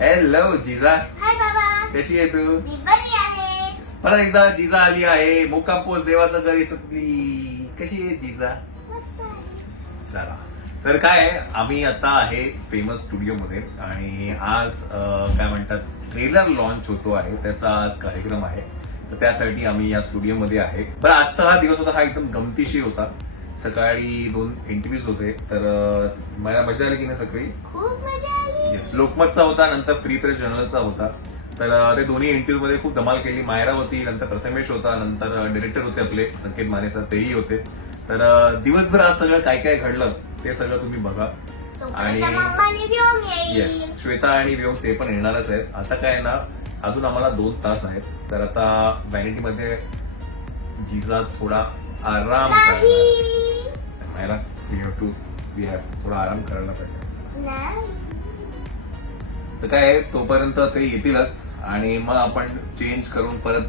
Hello जिजा. हाय बाबा. कशी आहे तू? मी बरी आहे. परत एकदा जिजा आली आहे. मुक्काम पोस्ट देवाचं घरी चुकली. कशी आहे जिजा? मस्त आहे. चला तर काय आहे, आम्ही आता आहे फेमस स्टुडिओ मध्ये आणि आज काय म्हणतात ट्रेलर लॉन्च होतो आहे, त्याचा आज कार्यक्रम आहे. तर त्यासाठी आम्ही या स्टुडिओ मध्ये आहे. पण आजचा हा दिवस होता हा एकदम गमतीशीर होता. सकाळी 2 इंटरव्ह्यूज होते, तर मला मजा आली की नाही सकाळी? खूप मजा आली. येस, लोकमतचा होता, नंतर फ्री प्रेस जर्नलचा होता. तर ते दोन्ही इंटरव्ह्यू मध्ये खूप धमाल केली. मायरा होती, नंतर प्रथमेश होता, नंतर डायरेक्टर होते आपले संकेत माने सर, तेही होते. तर दिवसभर आज सगळं काय काय घडलं ते सगळं तुम्ही बघा. आणि येस, श्वेता आणि व्योम ते पण येणारच आहेत. आता काय ना, अजून आम्हाला 2 तास आहेत. तर आता व्हॅनिटी मध्ये जिजा थोडा आराम करायला, वी हॅव थोडा आराम करायला पाहिजे. तर काय तोपर्यंत ते येतीलच आणि मग आपण चेंज करून परत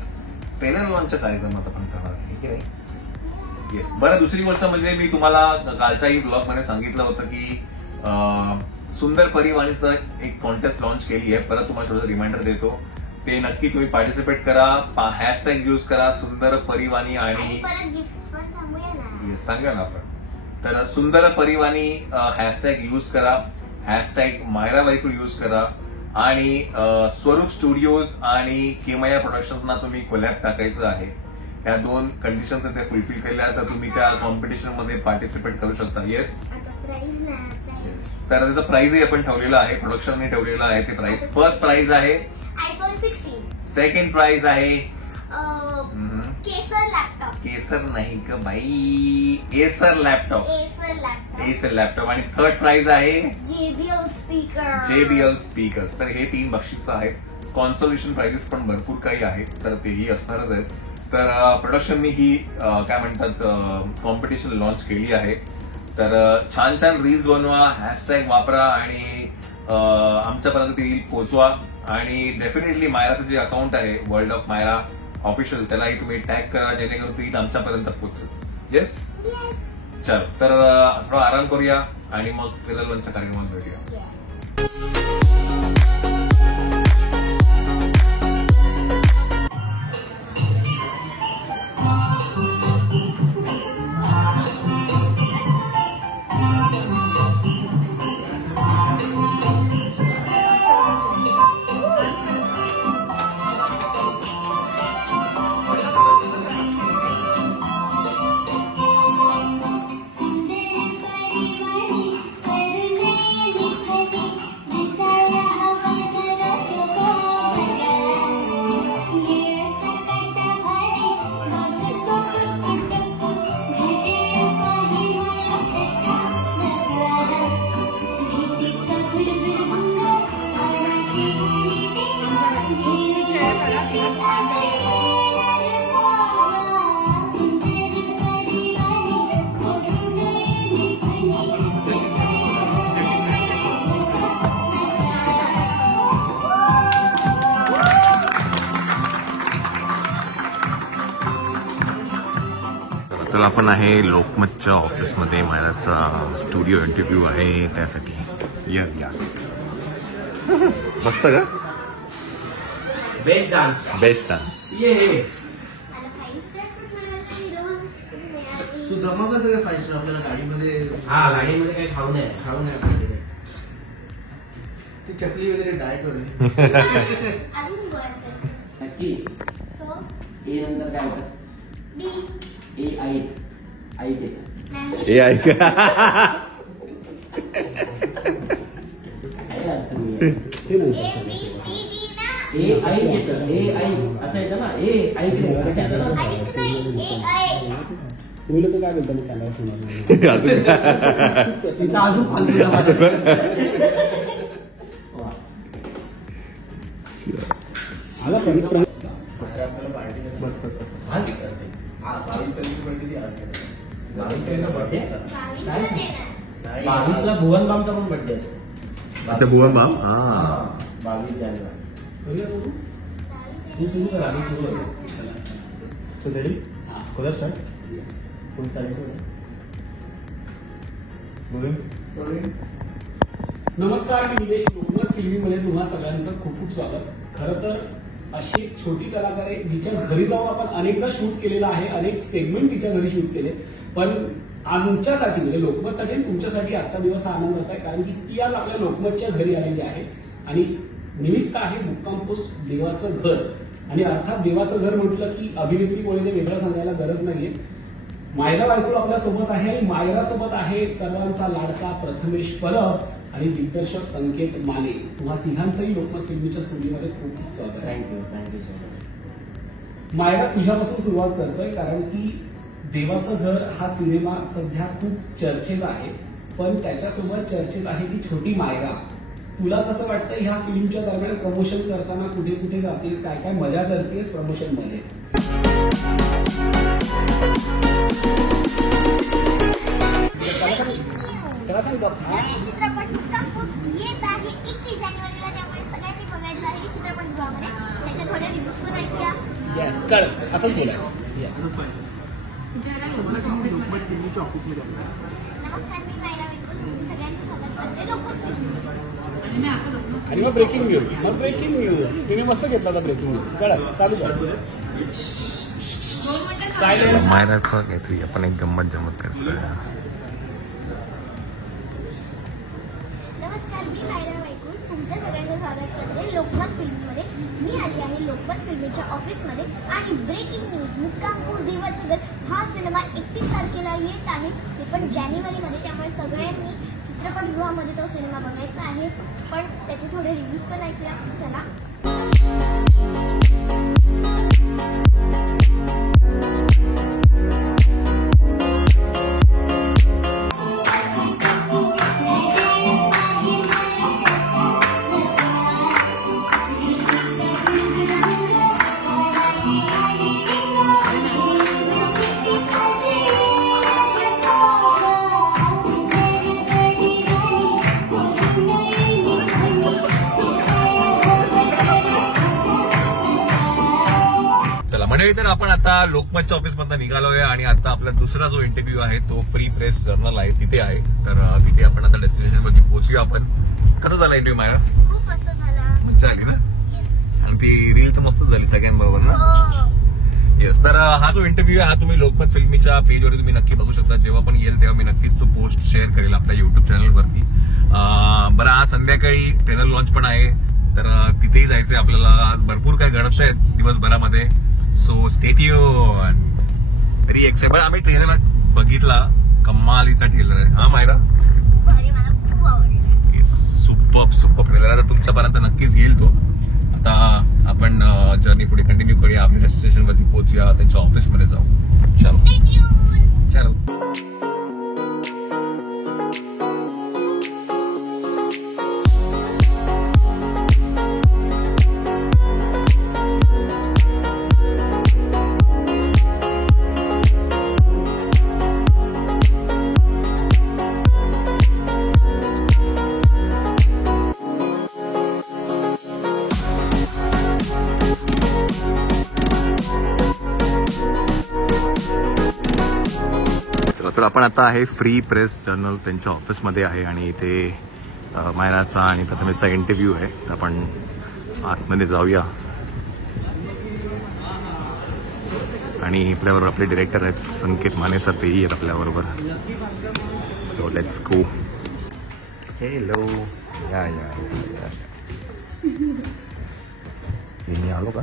ट्रेलर लॉन्चच्या कार्यक्रमात आपण जाणार आहे की नाही? येस. बरं, दुसरी गोष्ट म्हणजे मी तुम्हाला कालच्याही ब्लॉग मध्ये सांगितलं होतं की सुंदर परिवाणीचं एक कॉन्टेस्ट लॉन्च केली आहे. परत तुम्हाला थोडं रिमाइंडर देतो, ते नक्की तुम्ही पार्टिसिपेट करा. हॅशटॅग यूज करा सुंदर परिवाणी आणि येस सांगा ना आपण. तर सुंदर परिवाणी हॅशटॅग यूज करा, हॅशटॅग मायरा बायकुल यूज करा आणि स्वरूप स्टुडिओज आणि केमया प्रोडक्शन्सना तुम्ही कोलॅब टाकायचं आहे. ह्या 2 कंडिशन्स ते फुलफिल केल्या तर तुम्ही त्या कॉम्पिटिशन मध्ये पार्टिसिपेट करू शकता. येस. तर त्याचं प्राइजही आपण ठेवलेलं आहे, प्रोडक्शनने ठेवलेलं आहे ते प्राइज. फर्स्ट प्राइज आहे iPhone 16. सेकंड प्राइज आहे केसर लॅपटॉप. केसर नाही का बाई, एसर लॅपटॉप. Acer laptop. आणि थर्ड प्राइज आहे JBL स्पीकर्स. तर हे 3 बक्षिसं आहेत. कॉन्सोलेशन प्राइजेस पण भरपूर काही आहेत, तर तेही असणारच आहेत. तर प्रोडक्शननी ही काय म्हणतात कॉम्पिटिशन लॉन्च केली आहे. तर छान छान रील्स बनवा, हॅशटॅग वापरा आणि आमच्यापर्यंत ती रील पोहोचवा. आणि डेफिनेटली मायराचं जे अकाउंट आहे वर्ल्ड ऑफ मायरा ऑफिशियल, त्यालाही तुम्ही टॅग करा जेणेकरून ती आमच्यापर्यंत पोहोचेल. येस. चल तर थोडा आराम करूया आणि मग ट्रेलर लॉन्चच्या कार्यक्रमात भेटूया. तर आपण आहे लोकमतच्या ऑफिसमध्ये. मायराचा स्टुडिओ इंटरव्ह्यू आहे, त्यासाठी या या. मस्त का? Best dance. Best dance. ये तू जमा का सगळं 5 स्टार आपल्याला गाडीमध्ये? हा, गाडीमध्ये काही खाऊ नये. ती चकली वगैरे डाएट वगैरे नक्की. ए नंतर काय होतं? ए आई आई ए आई का? ए आई घेतं. ए आई असं येतं ना, ए आई असं येतं ना. तुम्ही लोक काय बोलता? मग तिचा अजून बावीसला भुवन बामचा पण बर्थडे असतो. अच्छा, भुवन बाम. 22 जानेवारी. तू सुरू कर, आम्ही सुरू करू. So ready? कलर शर्ट फुल 7 नमस्कार, मी निलेश. लोकमत फिल्मीमध्ये तुम्हा सगळ्यांचं खूप खूप स्वागत. खरं तर अशी एक छोटी कलाकार आहे जिच्या घरी जाऊन आपण अनेकदा शूट केलेलं आहे, अनेक सेगमेंट तिच्या घरी शूट केले. पण आमच्यासाठी म्हणजे लोकमतसाठी आणि तुमच्यासाठी आजचा दिवस हा आनंदाचा आहे, कारण की ती आज आपल्या लोकमतच्या घरी आलेली आहे आणि निमित्त आहे मुक्काम पोस्ट देवाचं घर. आणि अर्थात देवाचं घर म्हटलं की अभिनेत्रीमुळे वेगळं सांगायला गरज नाहीये. मायरा वायकुळ आपल्यासोबत आहे आणि मायरा सोबत आहे सर्वांचा लाडका प्रथमेश परब आणि दिग्दर्शक संकेत माने. तुम्हा तिघांचंही लोकमत फिल्मीच्या स्टुडिओमध्ये खूप खूप स्वागत आहे. Thank you so much. मायरा, तुझ्यापासून सुरुवात करतोय, कारण की देवाचं घर हा सिनेमा सध्या खूप चर्चेत आहे, पण त्याच्यासोबत चर्चेत आहे ती छोटी मायरा. तुला कसं वाटतं ह्या फिल्मच्या दरम्यान प्रमोशन करताना कुठे कुठे जातेस, काय काय मजा करतेस प्रमोशन मध्ये? त्याला सांग नवीन चित्रपट मुक्काम पोस्ट येत आहे 31 जानेवारीला, त्यामुळे सगळ्यांनी बघायचं आहे चित्रपटगृहामध्ये. त्याच्या थोड्या रिव्ह्यूज पण ऐकूया. येस, कर असंच बोला. येस. नमस्कार, मी मायरा वायकुळ. तुम्ही सगळ्यांचं स्वागत करते लोकमत फिल्मीमध्ये. आणि मग ब्रेकिंग न्यूज तुम्ही मस्त घेतला होता. ब्रेकिंग न्यूज कळत चालू करा. मायराचं काहीतरी आपण एक गंमत करतोय. नमस्कार, मी मायरा वायकुळ. तुमच्या सगळ्यांचं स्वागत करते लोकमत फिल्मीमध्ये. मी आली आहे लोकमत फिल्मीच्या ऑफिसमध्ये आणि ब्रेकिंग न्यूज मुक्काम पोस्ट देवाचं घर हा सिनेमा 31 तारखेला येत आहे, ते पण जानेवारीमध्ये. त्यामुळे सगळ्यांनी चित्रपटगृहामध्ये तो सिनेमा बघायचा आहे. पण त्याचे थोडे रिव्ह्यूज पण ऐकूया. चला. मंडळी, तर आपण आता लोकमतच्या ऑफिस मधून निघालोय आणि आता आपला दुसरा जो इंटरव्ह्यू आहे तो फ्री प्रेस जर्नल आहे तिथे आहे. तर तिथे आपण आता डेस्टिनेशन वरती पोहोचूया. आपण कसा झाला इंटरव्ह्यू मायरा? खूप मस्त झाला. मजा आली ना? आणि ती रील तर मस्त झाली सगळ्यांबरोबर ना? हो. येस. तर हा जो इंटरव्ह्यू आहे हा तुम्ही लोकमत फिल्मीच्या पेजवर तुम्ही नक्की बघू शकता. जेव्हा पण येईल तेव्हा मी नक्कीच तो पोस्ट शेअर करेल आपल्या युट्यूब चॅनलवरती. बरं, आज संध्याकाळी ट्रेलर लॉन्च पण आहे, तर तिथेही जायचंय आपल्याला. आज भरपूर काय घडत आहे दिवसभरामध्ये, so stay tune. Very excited. आम्ही ट्रेलर बघितला, कमालीचा ट्रेलर आहे हा मायरा. भारी, मला खूप आवडलं. सुपर ट्रेलर आहे. तुमच्यापर्यंत नक्कीच येईल तो. आता आपण जर्नी पुढे कंटिन्यू करूया. आपल्या डेस्टिनेशन वरती पोहोचूया, त्यांच्या ऑफिसमध्ये जाऊ. चलो Stay tuned. चलो. तर आपण आता आहे फ्री प्रेस जर्नल त्यांच्या ऑफिसमध्ये आहे आणि इथे मायराचा आणि प्रथमेशचा इंटरव्ह्यू आहे. तर आपण आतमध्ये जाऊया. आणि आपल्याबरोबर आपले डिरेक्टर आहेत संकेत माने सर, तेही आहेत आपल्याबरोबर. So let's go. हेलो. या मी आलो का?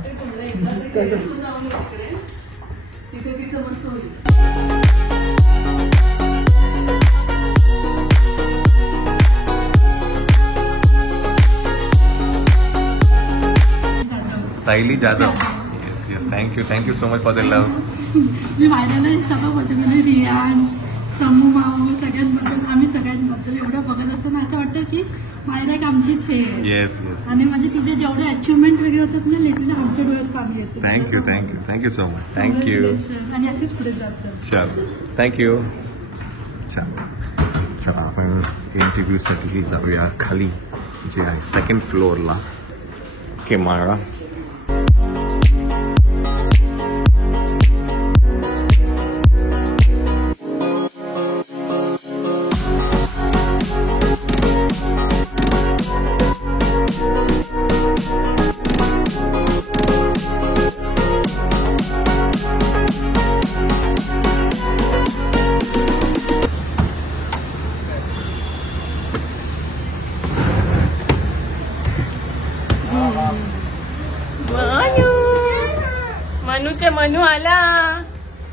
Sayali Jadhav. Yes, thank you so much for the love. मी मायराला सगळं बोलते, म्हणजे रियांश, समू माऊ सगळ्यांबद्दल, आम्ही सगळ्यांबद्दल एवढं बघत असताना असं वाटतं की मायरा एक आमचीच आहे. येस. आणि म्हणजे तिचे जेवढे अचिव्हमेंट वगैरे होतात ना, लिटरली आमच्या डोळ्यात कामी येते. Thank you so much. थँक्यू. आणि अशीच पुढे जातात. चलो, थँक्यू. चला आपण इंटरव्ह्यूसाठी जाऊया खाली, जे आहे सेकंड फ्लोअरला. ओके मायरा. आमचा मनू आला.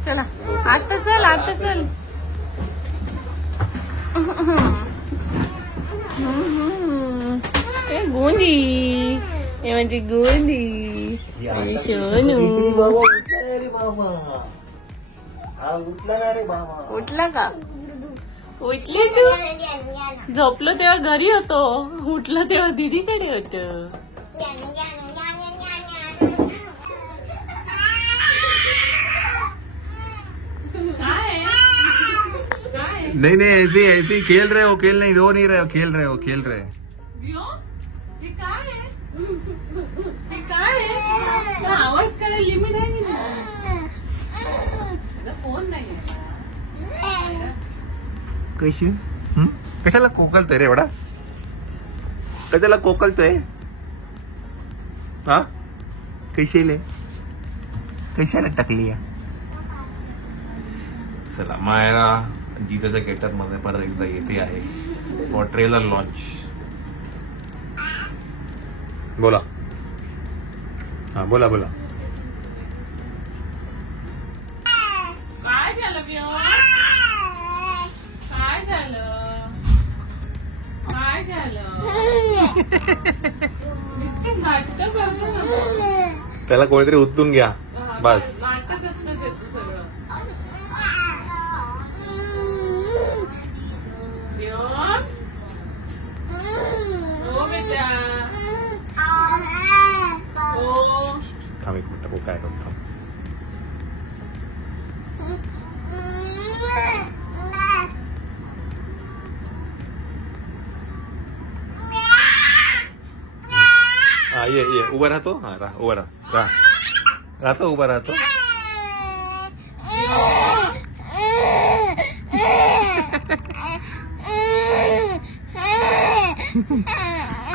चला आता चल आता चल. गोंदी हे म्हणजे गोंदी सोनू. उठला का? उठली तू? झोपलो तेव्हा घरी होतो, उठलो तेव्हा दीदीकडे होत. नहीं नहीं ऐसे ऐसे खेल रहे हो, खेल नहीं रो नहीं रहे हो, खेल रहे हो, खेल रहे. आवाज करायला लिमिट आहे ना. फोन नाही कशी कशाला कोकलतोय रे एवढा? कशाला कोकलतोय? हा कशाले कशाला टाकली? चला मायरा जीजाच्या गेटअप मध्ये परत एकदा येते आहे फॉर ट्रेलर लॉन्च. बोला. हा बोला बोला. काय झालं काय झालं काय झालं? नाटक करतो ना. त्याला कोणीतरी उचलून घ्या बस. नाटक असतं त्याचं सगळं. हो बेटा हो. थांब एक मिनिट काय करतो. हा ये उभा राहतो. हा उभा राहतो उभा राहतो.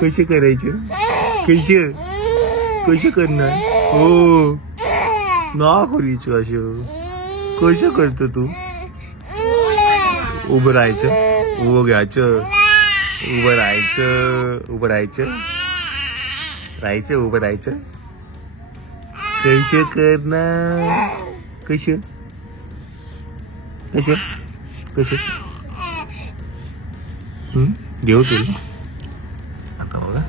कसे करायचे? कसे करणार? हो ना करीच असं कसं करतो तू? उभं राहायचं, उभं घ्यायचं, उभं राहायचं, उभं राहायचं, राहायचं उभं राहायचं. कसं करणार? कसं कसं कसं घेऊ तुला आता बघा.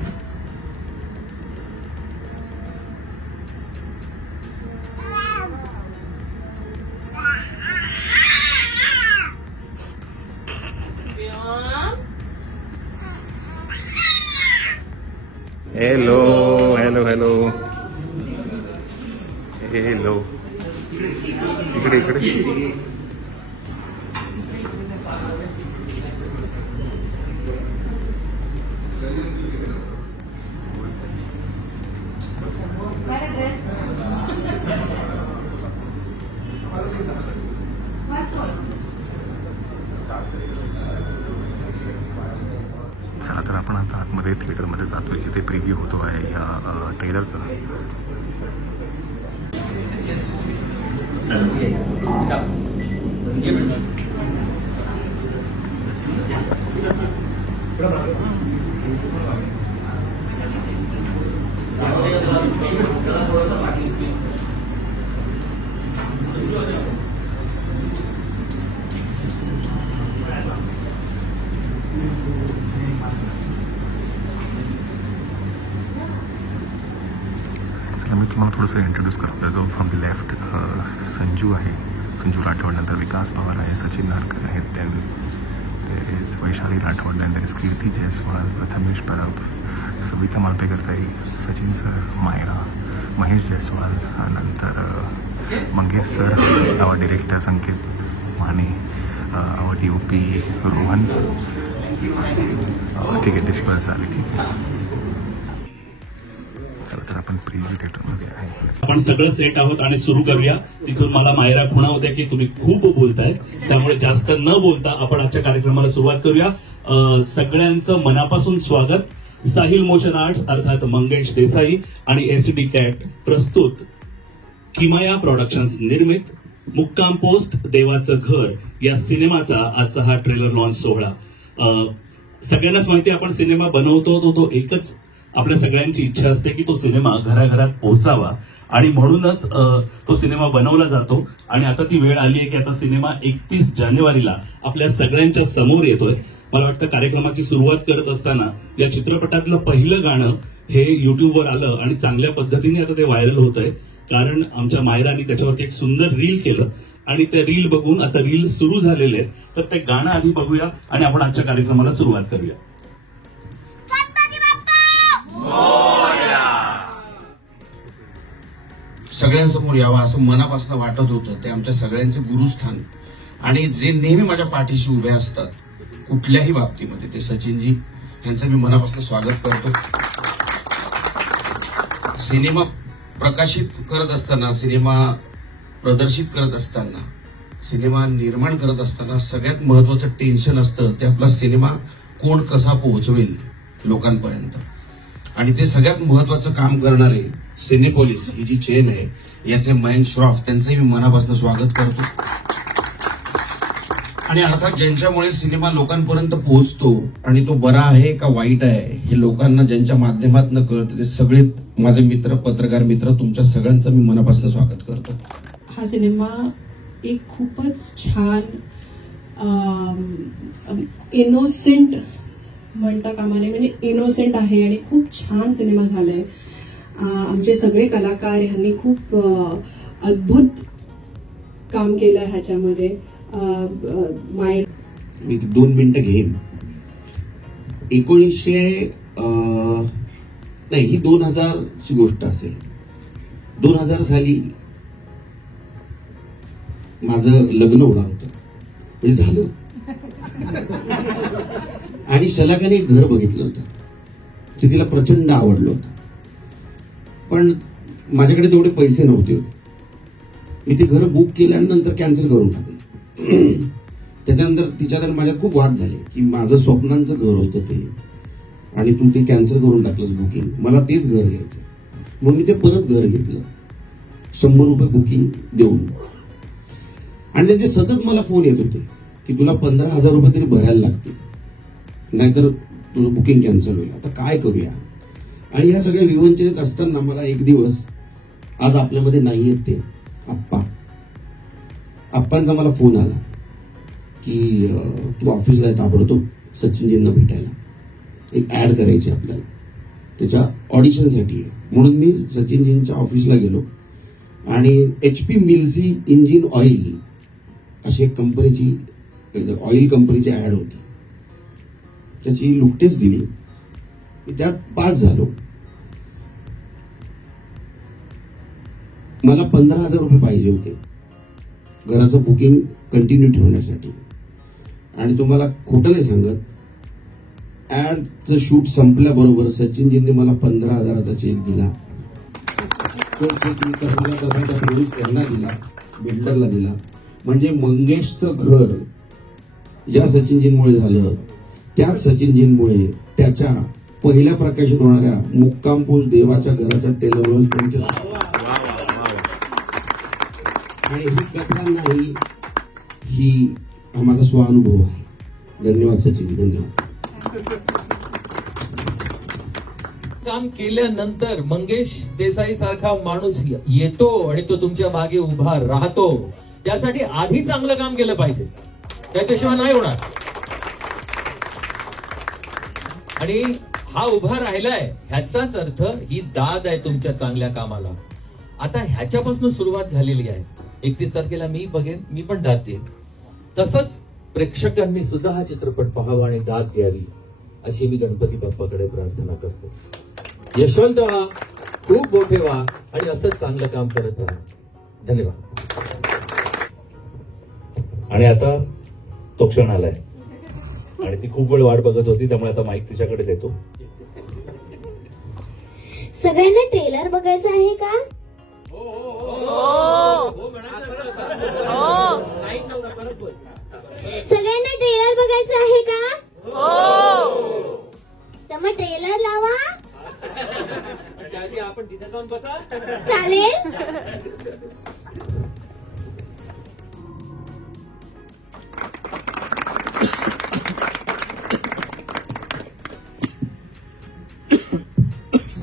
Hello hello hello hello. इकडे इकडे. चला तर आपण आता आतमध्ये थिएटरमध्ये जातोय जिथे प्रिव्ह्यू होतो आहे या ट्रेलरचा. मी तुम्हाला थोडंसं इंट्रोड्यूस करतो. जो फ्रॉम द लेफ्ट संजू आहे, संजू राठोड. नंतर विकास पवार आहे, सचिन नारकर आहेत, then there is Vaishali Rathod, then there is Kirti Jaiswal, Prathamesh Parab, Savita मालपेकरताई, सचिन सर, मायरा, महेश जयस्वाल, नंतर Mangesh sir, our director Sanket Mane, our DOP Rohan. ठीक आहे डिस्पर्स झाले. ठीक आहे तर आपण प्रिव्ह्यू थिएटरमध्ये आहे. आपण सगळं सेट आहोत आणि सुरू करूया. तिथून मला मायरा खुणावते की तुम्ही खूप बोलताय, त्यामुळे जास्त न बोलता आपण आजच्या कार्यक्रमाला सुरुवात करूया. सगळ्यांचं मनापासून स्वागत. साहिल मोशन आर्ट्स अर्थात मंगेश देसाई आणि SD कॅट प्रस्तुत किमया प्रोडक्शन्स निर्मित मुक्काम पोस्ट देवाचं घर या सिनेमाचा आजचा हा ट्रेलर लॉन्च सोहळा. सगळ्यांनाच माहिती आपण सिनेमा बनवतो तो एकच आपल्या सगळ्यांची इच्छा असते की तो सिनेमा घराघरात पोहोचावा आणि म्हणूनच तो सिनेमा बनवला जातो. आणि आता ती वेळ आली आहे की आता सिनेमा 31 जानेवारीला आपल्या सगळ्यांच्या समोर येतोय. मला वाटतं कार्यक्रमाची सुरुवात करत असताना या चित्रपटातलं पहिलं गाणं हे युट्यूबवर आलं आणि चांगल्या पद्धतीने आता ते व्हायरल होतंय, कारण आमच्या मायरानी त्याच्यावरती एक सुंदर रील केलं आणि ते रील बघून आता रील सुरू झालेले आहेत. तर ते गाणं आधी बघूया आणि आपण आजच्या कार्यक्रमाला सुरुवात करूया. सगळ्यांसमोर यावं असं मनापासून वाटत होतं. ते आमच्या सगळ्यांचे गुरुस्थान आणि जे नेहमी माझ्या पाठीशी उभे असतात कुठल्याही बाबतीमध्ये, ते सचिनजी यांचं मी मनापासून स्वागत करतो. सिनेमा प्रकाशित करत असताना, सिनेमा प्रदर्शित करत असताना, सिनेमा निर्माण करत असताना सगळ्यात महत्वाचं टेन्शन असतं ते आपला सिनेमा कोण कसा पोहोचवेल लोकांपर्यंत. आणि ते सगळ्यात महत्वाचं काम करणारे सिनेपोलिस ही जी चेन आहे, याचे मयंक श्रॉफ, त्यांचंही मी मनापासून स्वागत करतो. आणि अर्थात ज्यांच्यामुळे सिनेमा लोकांपर्यंत पोहोचतो आणि तो बरा आहे का वाईट आहे हे लोकांना ज्यांच्या माध्यमातून कळतं, ते सगळे माझे मित्र, पत्रकार मित्र, तुमच्या सगळ्यांचं मी मनापासून स्वागत करतो. हा सिनेमा एक खूपच छान इनोसेंट म्हणता कामा नये, म्हणजे इनोसेंट आहे आणि खूप छान सिनेमा झालाय. आमचे सगळे कलाकार यांनी खूप अद्भुत काम केलं ह्याच्यामध्ये. मी 2 मिनिटं घेईन. 2000 ची गोष्ट असेल. 2000 साली माझं लग्न होणार होतं, म्हणजे झालं. आणि शलाकाने एक घर बघितलं होतं की तिला प्रचंड आवडलं होतं, पण माझ्याकडे तेवढे पैसे नव्हते. मी ते घर बुक केलं आणि नंतर कॅन्सल करून टाकलं. त्याच्यानंतर तिच्यावर माझ्या खूप वाद झाले की माझं स्वप्नांचं घर होतं ते आणि तू ते कॅन्सल करून टाकलंस बुकिंग, मला तेच घर घ्यायचं. मग मी ते परत घर घेतलं 100 रुपये बुकिंग देऊन. आणि त्यांचे सतत मला फोन येत होते की तुला 15,000 रुपये तरी भरायला लागतील, नाहीतर तुझं बुकिंग कॅन्सल होईल. आता काय करूया? आणि ह्या सगळ्या विवंचनेत असताना मला एक दिवस, आज आपल्यामध्ये नाहीयेत ते आप्पांचा मला फोन आला की तू ऑफिसला आहे ताबडतोब सचिनजींना भेटायला, एक ऍड करायची आपल्याला, त्याच्या ऑडिशनसाठी आहे. म्हणून मी सचिनजींच्या ऑफिसला गेलो आणि HP मिल्सी इंजिन ऑइल अशी एक कंपनीची, ऑइल कंपनीची ऍड होती, त्याची लुकटेच दिली. मी त्यात पास झालो. मला 15,000 रुपये पाहिजे होते घराचं बुकिंग कंटिन्यू ठेवण्यासाठी. आणि तुम्हाला खोटं नाही सांगत, ऍडचं शूट संपल्याबरोबर सचिनजींनी मला 15,000चा चेक दिला. तो चेक मी कसा त्या प्रोड्यूसरला दिला, बिल्डरला दिला. म्हणजे मंगेशचं घर ज्या सचिनजींमुळे झालं, त्याच सचिनजींमुळे त्याच्या पहिल्या प्रकाशित होणाऱ्या मुक्काम पोस्ट देवाच्या घराच्या टेलरवर त्यांच्या. आणि ही कथा नाही, हा माझा स्वानुभव आहे. धन्यवाद सचिन, धन्यवाद. काम केल्यानंतर मंगेश देसाई सारखा माणूस येतो आणि तो तुमच्या मागे उभा राहतो, त्यासाठी आधी चांगलं काम केलं पाहिजे, त्याच्याशिवाय नाही होणार. आणि हा उभा राहिलाय ह्याचाच अर्थ ही दाद आहे तुमच्या चांगल्या कामाला. आता ह्याच्यापासून सुरुवात झालेली आहे. 31 तारखेला मी बघेन, मी पण दाद देईन. तसंच प्रेक्षकांनी सुद्धा हा चित्रपट पाहावा आणि दाद द्यावी अशी मी गणपती बाप्पाकडे प्रार्थना करतो. यशवंत व्हा, खूप मोठे व्हा आणि असंच चांगलं काम करत राहा. धन्यवाद. आणि आता तो क्षण आलाय आणि ती खूप वेळ वाट बघत होती, त्यामुळे आता माईक तिच्याकडे देतो. सगळ्यांना ट्रेलर बघायचं आहे का? सगळ्यांना ट्रेलर बघायचं आहे का? तर मग ट्रेलर लावा. आपण तिथे जाऊन बसा. चालेल.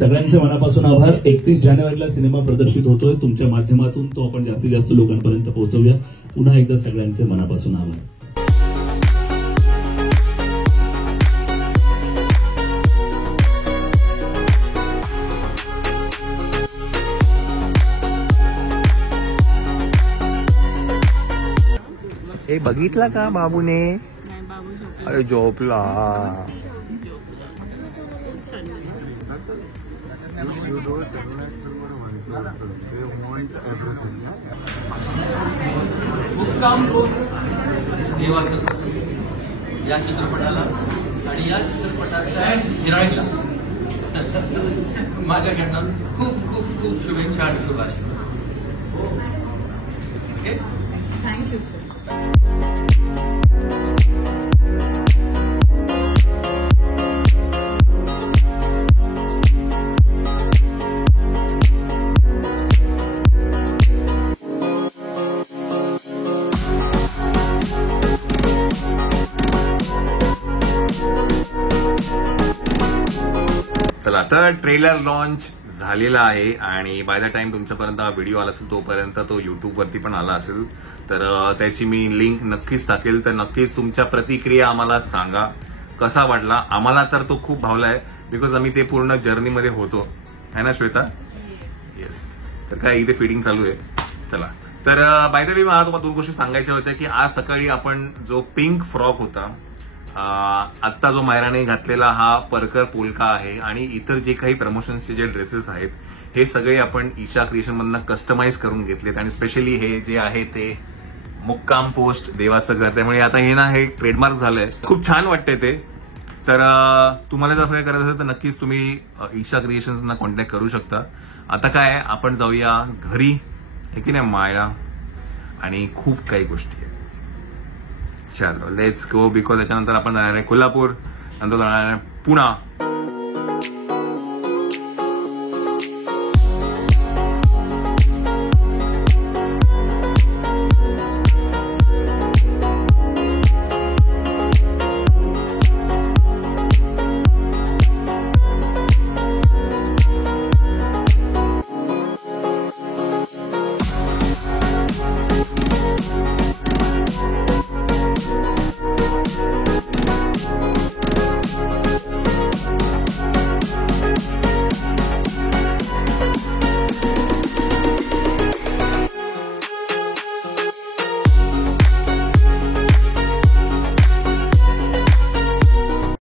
सगळ्यांचे मनापासून आभार. 31 जानेवारीला सिनेमा प्रदर्शित होतोय. तुमच्या माध्यमातून तो आपण जास्तीत जास्त लोकांपर्यंत पोहोचवूया. पुन्हा एकदा सगळ्यांचे मनापासून आभार. हे बघितला का बाबूने? अरे झोपला. या चित्रपटाला आणि या चित्रपटाच्या हिरोईनला माझ्याकडनं खूप खूप खूप शुभेच्छा आणि शुभाशय. Thank you sir. चला तर ट्रेलर लॉन्च झालेला आहे आणि बाय द टाइम तुमच्यापर्यंत हा व्हिडिओ आला असेल तोपर्यंत तो युट्यूबवरती पण आला असेल. तर त्याची मी लिंक नक्कीच टाकेल. तर नक्कीच तुमच्या प्रतिक्रिया आम्हाला सांगा कसा वाटला. आम्हाला तर तो खूप भावलाय बिकॉज आम्ही ते पूर्ण जर्नीमध्ये होतो है ना श्वेता? येस. तर काय इथे फिडिंग चालू आहे. चला तर बाय द वे मला तुम्हाला 2 गोष्टी सांगायच्या होत्या की आज सकाळी आपण जो पिंक फ्रॉक होता आत्ता जो मायराने घातलेला हा परकर पोलका आहे आणि इतर जे काही प्रमोशन्सचे जे ड्रेसेस आहेत हे सगळे आपण ईशा क्रिएशन मधनं कस्टमाइज करून घेतलेत आणि स्पेशली हे जे आहे ते मुक्काम पोस्ट देवाचं घर. त्यामुळे आता हे ना हे ट्रेडमार्क झालंय. खूप छान वाटतंय ते. तर तुम्हाला जर असं काय करायचं असेल तर नक्कीच तुम्ही ईशा क्रिएशन्सना कॉन्टॅक्ट करू शकता. आता काय आपण जाऊया घरी हे की नाही मायरा आणि खूप काही गोष्टी आहेत. चलो लेट्स गो बिकॉज त्याच्यानंतर आपण जाणार आहे कोल्हापूर, नंतर जाणार आहे पुणा.